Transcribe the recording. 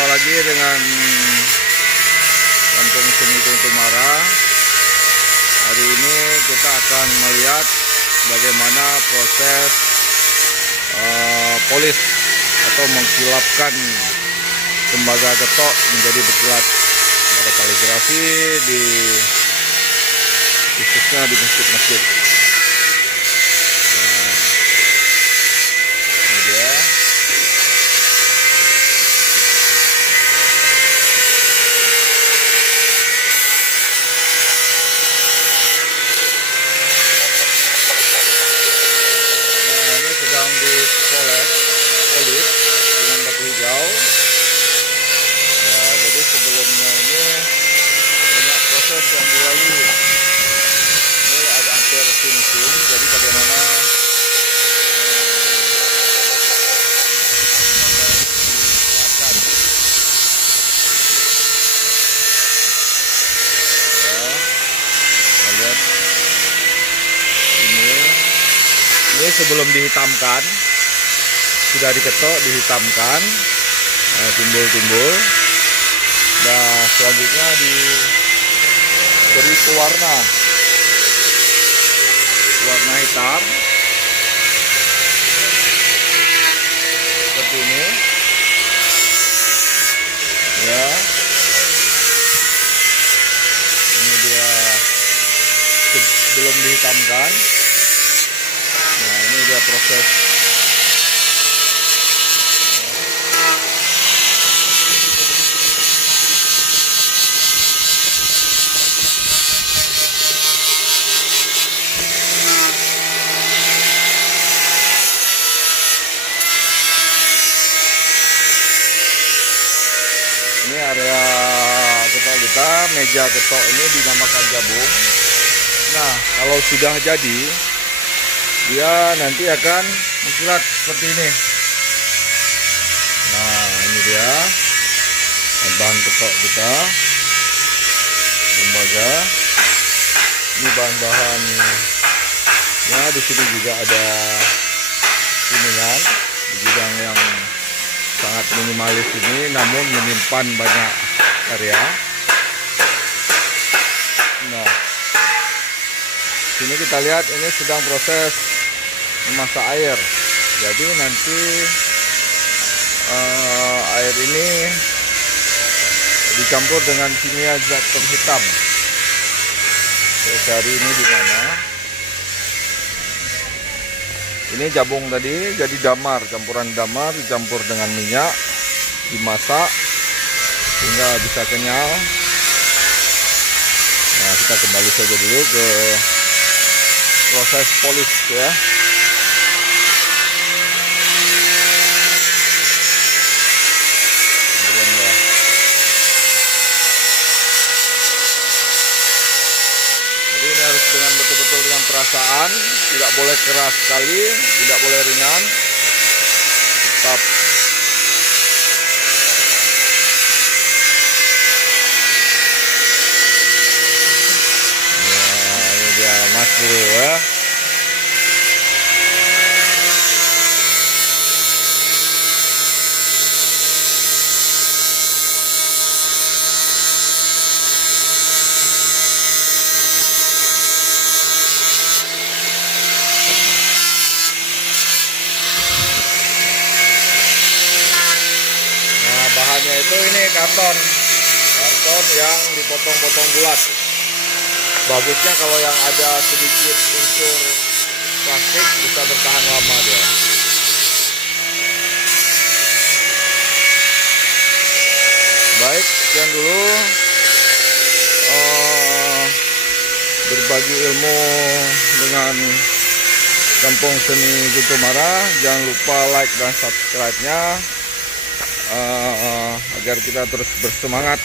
Jumpa lagi dengan Kampung Seni Guntumara. Hari ini kita akan melihat bagaimana proses polis atau mengkilapkan tembaga getok menjadi berkilat pada kaligrafi khususnya di masjid-masjid. Sedang dipoles polis dengan batu hijau. Nah, jadi sebelumnya ini banyak proses yang dilalui. Ini ada hampir finishing. Jadi bagaimana lihat ini sebelum dihitamkan, sudah diketok, dihitamkan, timbul-timbul. Nah, selanjutnya diberi pewarna hitam seperti ini, ya. Ini dia belum dihitamkan. Nah, ini dia proses. Ini area kita meja ketok ini dinamakan jabung. Nah, kalau sudah jadi, dia nanti akan mengkilat seperti ini. Nah, ini dia bahan ketok kita, tembaga. Ini bahan-bahannya. Di sini juga ada kuningan di bidang yang sangat minimalis ini, namun menyimpan banyak karya. Nah, sini kita lihat ini sedang proses memasak air. Jadi nanti air ini dicampur dengan kimia zat penghitam. Saya cari ini di mana. Ini jabung tadi jadi damar, campuran damar dicampur dengan minyak, dimasak sehingga bisa kenyal. Nah, kita kembali saja dulu ke proses polis, ya. Jadi ini harus dengan betul-betul dengan perasaan, tidak boleh keras sekali, tidak boleh ringan, tetap. Nah, ini dia Mas Bro, ya. Bahannya itu ini karton yang dipotong-potong bulat. Bagusnya kalau yang ada sedikit unsur plastik, bisa bertahan lama dia. Baik, sekian dulu berbagi ilmu dengan Kampung Seni Guntumara. Jangan lupa like dan subscribe-nya agar kita terus bersemangat